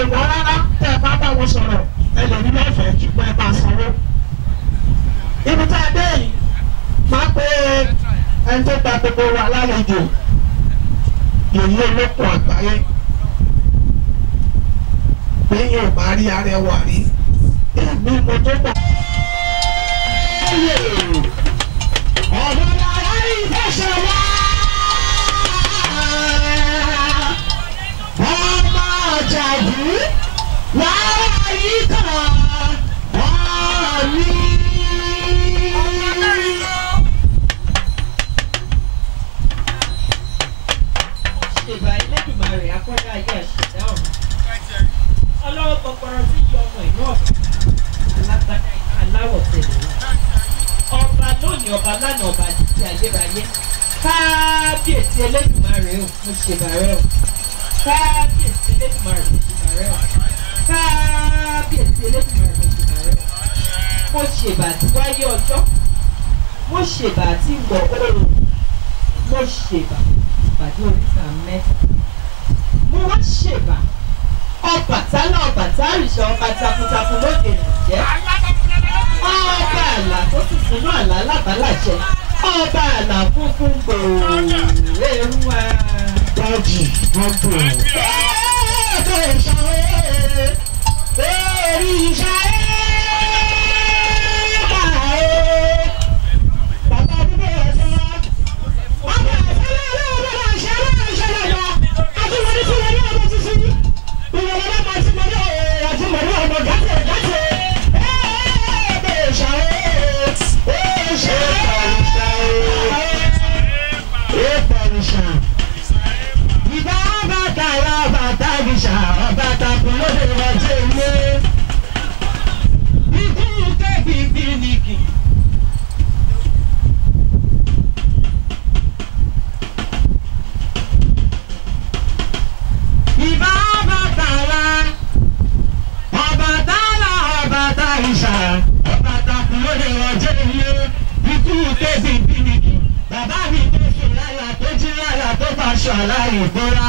lè wọ́n rárá tẹ́ ẹ bá bá wọn sọ̀rọ̀ ẹ lè rí lọ́fẹ̀ẹ́ ṣùgbọ́n ẹ máa sanwó. ibi tá a dé yìí máa pé ẹni tó gba gbogbo wa lálejò yòówù olókùn àgbáyé pé yóò bá rí arẹwà rí èmi mo tó gbà. ọ̀dọ́ lára rí ìfẹsẹ̀ wá. ọmọ Àjàdí wàá yí kan wàá ní. ìbá Elédùmarè akọ́dá ayé ẹ̀ṣẹ̀dá ọ̀run ọlọ́wọ́ kọ́kọ́rọ́ tí yọ ọmọ ìlú ọ̀fẹ́ alágbádá aláwọ̀ tẹ̀lé ọba lónìí ọba lánàá ọba àdìsí ayérayé kábíyèsí Elédùmarè o mo ṣèbàrẹ́ o kábíyèsí Elédùmarè mo ṣèbàrẹ́ o kábíyèsí Elédùmarè mo ṣèbàrẹ́ o mo ṣèbà tí wáyé ọjọ́ mo ṣèbà tí wọ̀ oòrùn mo ṣèbà ìpàdé oríta mẹ́ta mo wá ṣèbà Ọbàtálá Ọbàtárìṣà ọba takuntakun lóde ìrìnjẹ́ ọba àlà tó sì sínú àlà alábàálàjẹ ọba àlà funfun gbòòrò ẹrú wa. dájì gbogbo ẹ̀ẹ́dẹ̀ ìṣàwé èrí ìṣàwé bàá bàbá bíbí ẹ̀sán ọba àfẹ́lẹ́ ọlọ́ọ̀bẹ̀rẹ̀ ìṣẹ̀lẹ̀ lọ àtúmọ̀rí tí wọ́n ní ọmọ tuntun ìrọ̀lẹ́ máa ti mọ̀ ní àtúmọ̀rí ọmọ gàtẹ̀ ẹ̀ẹ́dẹ̀ ìṣàwé ìbá bàtà ya bàtà bìṣà bàtà kúlódé wájú ilé ikú kébì bíníkì. ìbá bàtà la Ọbàtálá bàtà ìṣà bàtà kúlódé wájú ilé ikú kébì bíníkì. Bàbá mi tó sùn láyà tó jí láyà tó faṣọ aláìní bóra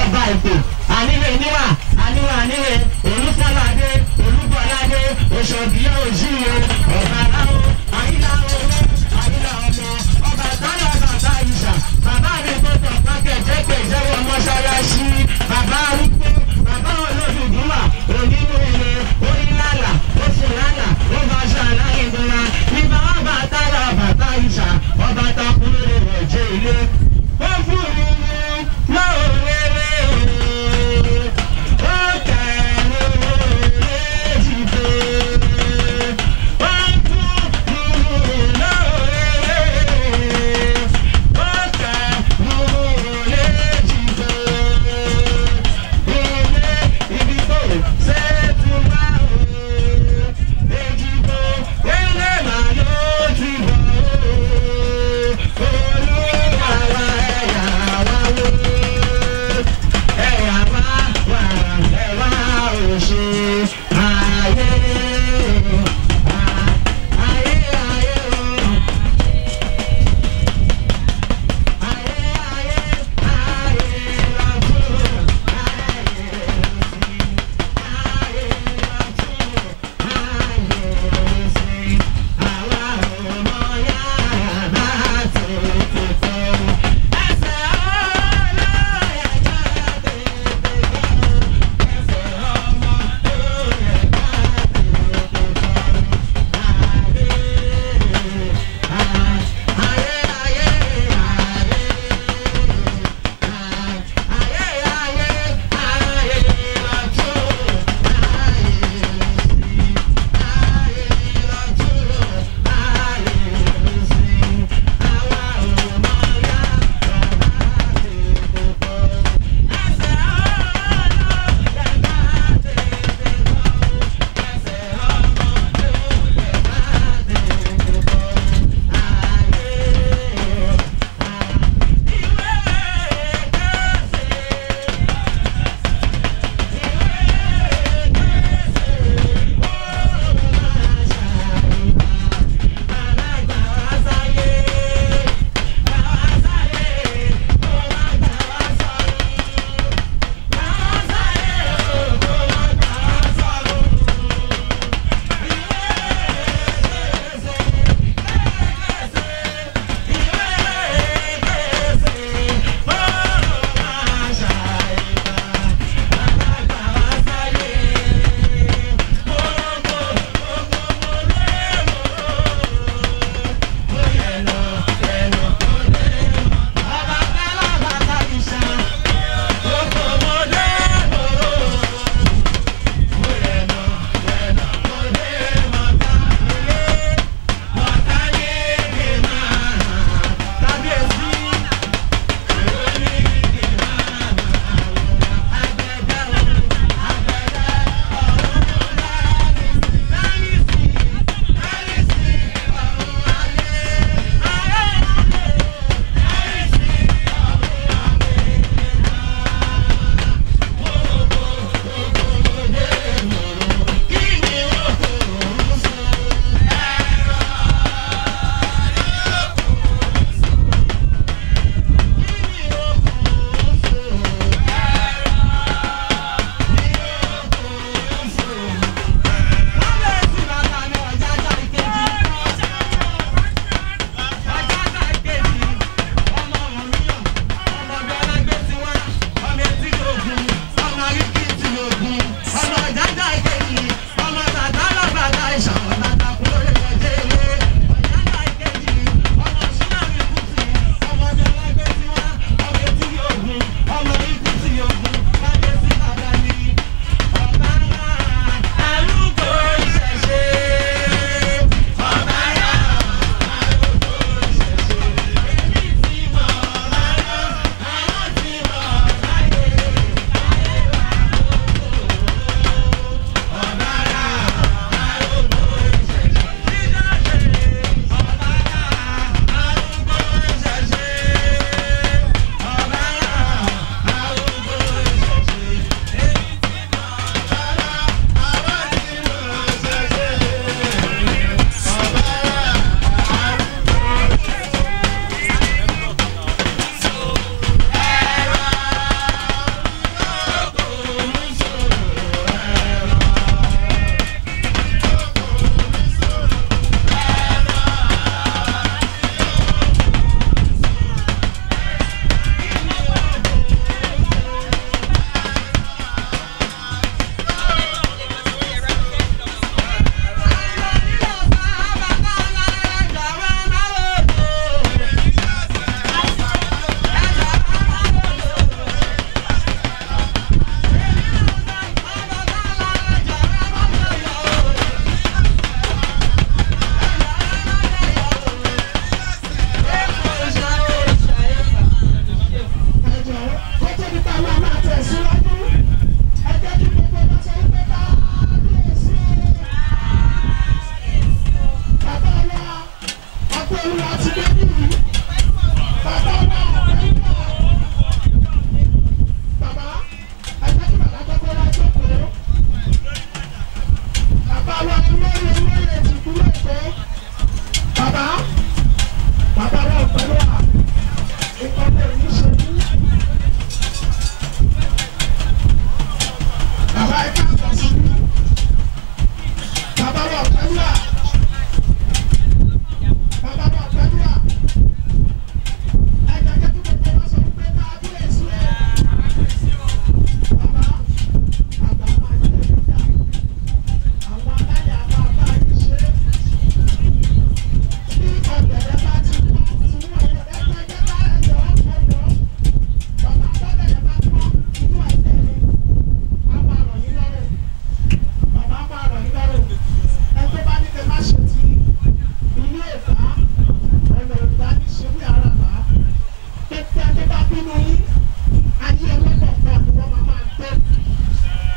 ọba ìpè àníwè níwà àníwè olúfọládé olúbọládé òṣòdì òjìire ọba aláwọ àyílá owó àyílá ọmọ Ọbàtálá bàbá ìṣà bàbá mi tó tọ̀ pákẹ́jẹ́kẹ́ jẹ́wọ́ mọ́ṣáláṣí bàbá arúgbó bàbá olódùdúwà onínúure onílàlà oṣù lálà ó faṣọ aláìní bóra nígbà Ọbàtálá bàbá ìṣà ọba takúrò lè wọ̀ jẹ́ ilé ó fún mi ní lọ́wọ́ rere ó kẹ́rin lórí jìbò ó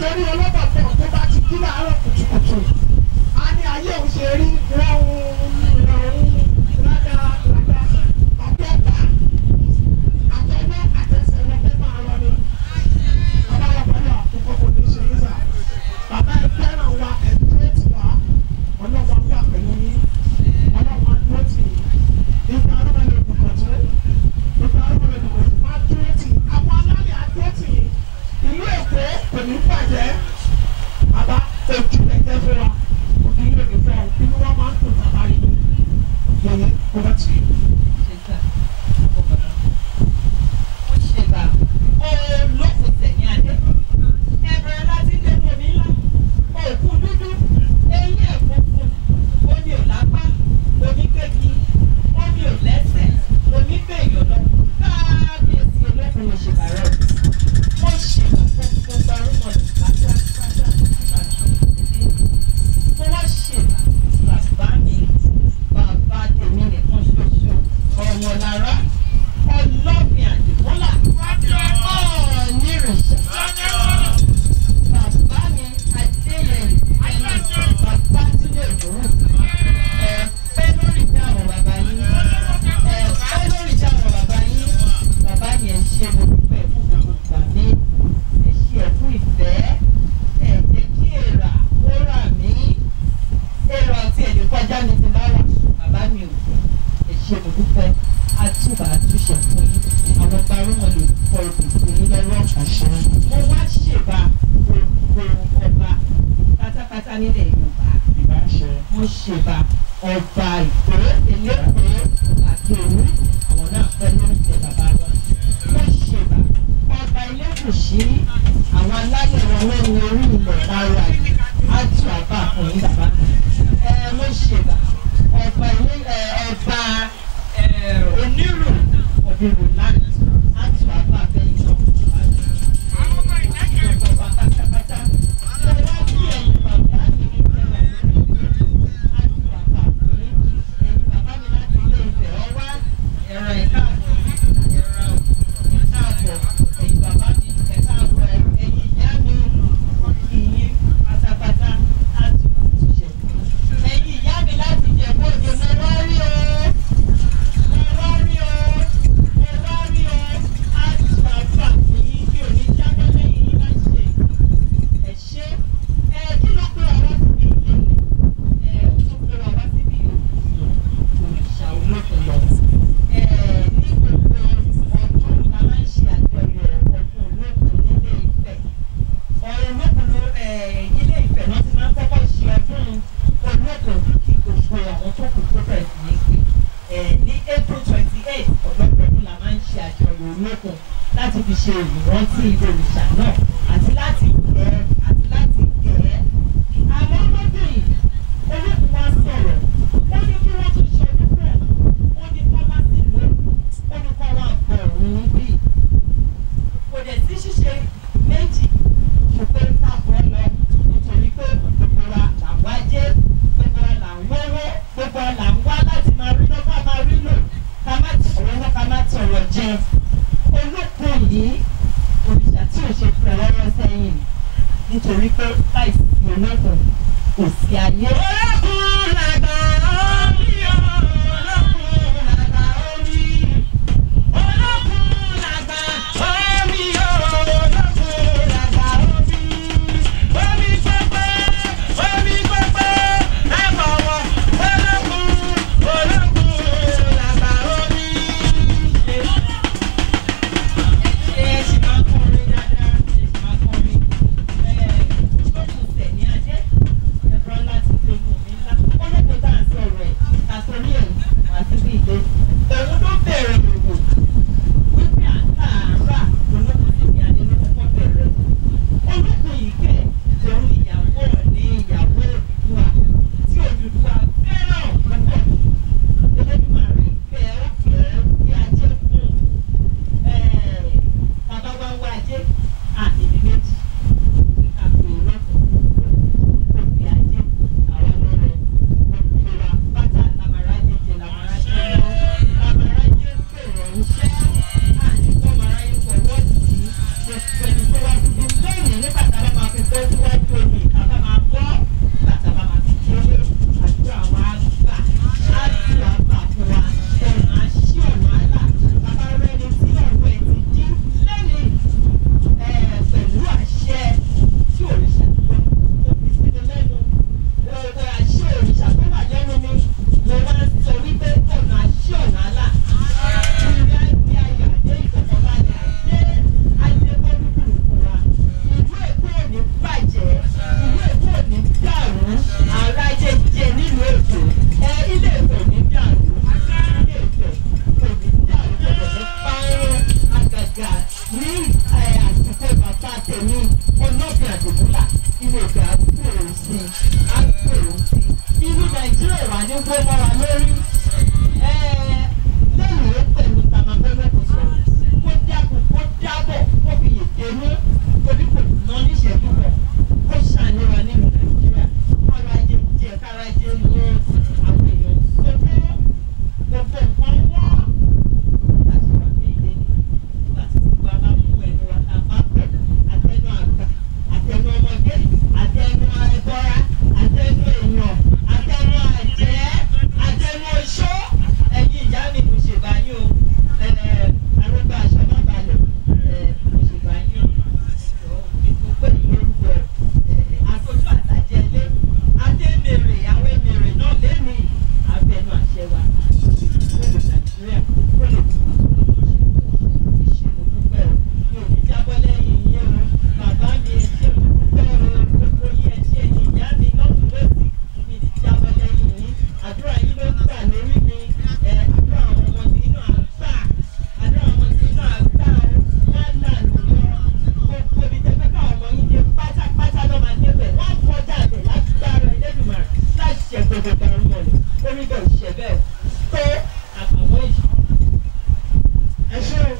torí ọlọ́bàbọ̀ tó bá ti kí láàárọ̀ kùtùkùtù a ní ayé òun ṣe rí rọrùn rádá àtọ́gbà àtọwọ́ àtẹsẹ̀ wọn fẹ́ máa lọ ni bàbá wa pẹ̀lú àkókò kò ní ṣe yín sà bàbá ẹ fẹ́ràn wa ẹ̀ dúró tì wá ọlọ́wọ́ wà pẹ̀lú yín ọlọ́wọ́ á dúró tì yín ìgbà arúgbó ìdùkọ̀ tó ìgbà arúgbó ìdùkọ̀ tó máa dúró tì yín àwọn alálẹ̀ á dúró tì yín ìlú Èkó kò ní bàjẹ́ bàbá ojú ẹ̀jẹ̀ fún wa òbí yóò ní fún ọ inú wa máa ń dùn bàbá yìí yẹyẹ kó bá tì í. ó ṣe bá olókùn tẹ̀yìn adé ẹ̀bẹ̀rẹ̀ láti dé ní omi ńlá òkú dúdú eyín ẹ̀fọ́fún omi ò lápá omi kéèkì omi ò lẹ́sẹ̀ omi gbèyàn lọ káàbíyèsí olókùn ló ṣe bàárọ̀ ó ṣe àfẹ́fẹ́ gbárùmọ̀ pátápátá mo wá ṣe bàbá mi bàbá tèmi nìkan ṣoṣo ọmọlára ọlọ́bìn àdìmọ́là ọ̀nìrìṣà bàbá mi adéyẹyẹ bàbá tílé ìdúró pẹ́ lórí ìjà àwọn bàbá yín pẹ́ lórí ìjà àwọn bàbá yín bàbá mi ẹ̀ ṣe mo dúpẹ́ fún gbogbo ìgbà mi ẹ̀ ṣe ẹ̀ fún ìfẹ́ ẹ̀ jẹ́ kí èrà ó rà mí èrò àti ẹ̀lẹ́ kọjá mi ti bá wà bàbá mi ò ẹ̀ ṣe mo dúpẹ́ àtúbà àtúnṣe fún yín àwọn gbárùmọ̀ lè kọ ìpèsè yín lọ́wọ́ àṣẹ. mo wá ṣèbà gbogbo ọba pátápátá nílẹ̀ Yorùbá ìbáṣẹ. mo ṣèbà ọba Ìkó Elékòó Àkèrú àwọn náà fẹ́ lórí ìtẹ̀ bàbá wọn. mo ṣèbà ọba Elégùṣì àwọn alálẹ̀ wọn ló ń orí ilẹ̀ lára yìí á tù àbá fún yín bàbá mi. mo ṣèbà ọba onírò ọ̀bìnrin láti àtù àbá abẹ́yìn náà ọba pátápátá mo wá bí ẹ̀yin bàbá mi ní ìfẹ́ àtù àbá fún yín ẹ̀yin bàbá mi láti ilé Ifẹ̀ ọwá ẹ̀rọ ẹ̀ka àbọ̀ ẹ̀yin bàbá mi ẹ̀ka àbọ̀ ẹ̀yin ìyá mi ìyín pátápátá àtù àtúnṣe ẹ̀yin ìyá mi láti jẹ̀ bóde mo wá rí o. Láti fi ṣe ìrántí òrìṣà náà àti láti gẹ̀ àwọn ọmọdé yìí olókùn wá sọ̀rọ̀ ó ní kí wọ́n tún ṣe nípò ó ní kọ́ wá sílùú ó ní kọ́ wá bọ̀rùn níbí kò dẹ̀ sí ṣíṣe méjì ṣùgbọ́n tàbọ̀ lọ nítorí pé gbogbo wa là ń wájé gbogbo wa là ń wọ́wọ́ gbogbo wa là ń wá láti máa rí lọ́wọ́ máa rí lò ká má tọ̀rọ̀ lọ ká má tọ̀rọ̀ jẹun olókùn yìí òrìṣà tí ò ṣe pẹ̀ lọ́wọ́ sẹ́yìn nítorí pé láìsí olókùn kò sí ayé. olókùn làgbà orí olókùn làgbà orí olókùn làgbà orí olókùn làgbà orí omi pẹpẹ ẹ bọ̀wọ̀ olókùn làgbà orí. Láti sí á gbèrú sí irú nàìjíríà wà ní gbó mọ́ wa lórí lẹ́yìn ó pẹ̀lú tamafẹ́fẹ́ tó sọ̀rọ̀ kó dákun kó dábọ̀ kó fi yèké mú torí kò ná níṣẹ́jú bọ̀ kó ṣàníwá nínú nàìjíríà ọrọ̀ ajé jẹ kára jẹ lọ àwọn èèyàn sọ́kọ́ gbogbo nǹkan wọ́n láti wà ní ilé nígbà tí gbogbo a bá mú ẹnu wa ta bá pẹ̀ àtẹnu àgbà àtẹnu ọmọdé àtẹnu ẹbọra àtẹnu èèyàn àtẹnu àjẹ́ àtẹnu oṣó ẹ̀yin ìyá mi kò ṣèbá yín o arúgbó aṣọ má balẹ̀ kò ṣèbá yín o ìdúpẹ́ yìí lórúkọ àtọ́jú àtàjẹ́lé adémèrè àwọn èmèrè náà lẹ́nu àbẹ̀nu àṣẹ wa lórí nàìjíríà kó lè tún ìṣe mo dúpẹ́ o mi ò ní jábọ́ lẹ́yìn yín o bàbá mi ẹ ṣé mo dúpẹ́ o gbogbo yín ẹ ṣé ẹ̀yin ìyá mi lọ́tún lọ́sì mi ní jábọ́ lẹ́yìn yín àdúrà yín ló ń gbà lórí mi àdúrà àwọn ọmọ tí inú àgbà àdúrà àwọn ọmọ tí inú àgbà o wọ́n là lóyọ gbogbo ibi tẹ́fẹ́ káwọn ọmọ yín dé pátápátá lọ́ máa débẹ̀ wọ́n kọjá àbẹ̀ láti gbára ẹlẹ́dùnmarè láti ṣe gbogbo ìgbàlú mọ̀lẹ̀ orí bẹ̀ òṣìṣẹ́ bẹ́ẹ̀ tó àbàwọ̀ ìṣù. ẹ ṣé o.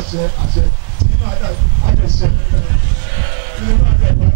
Àṣẹ tí inú àjẹsẹ nígbà yẹn.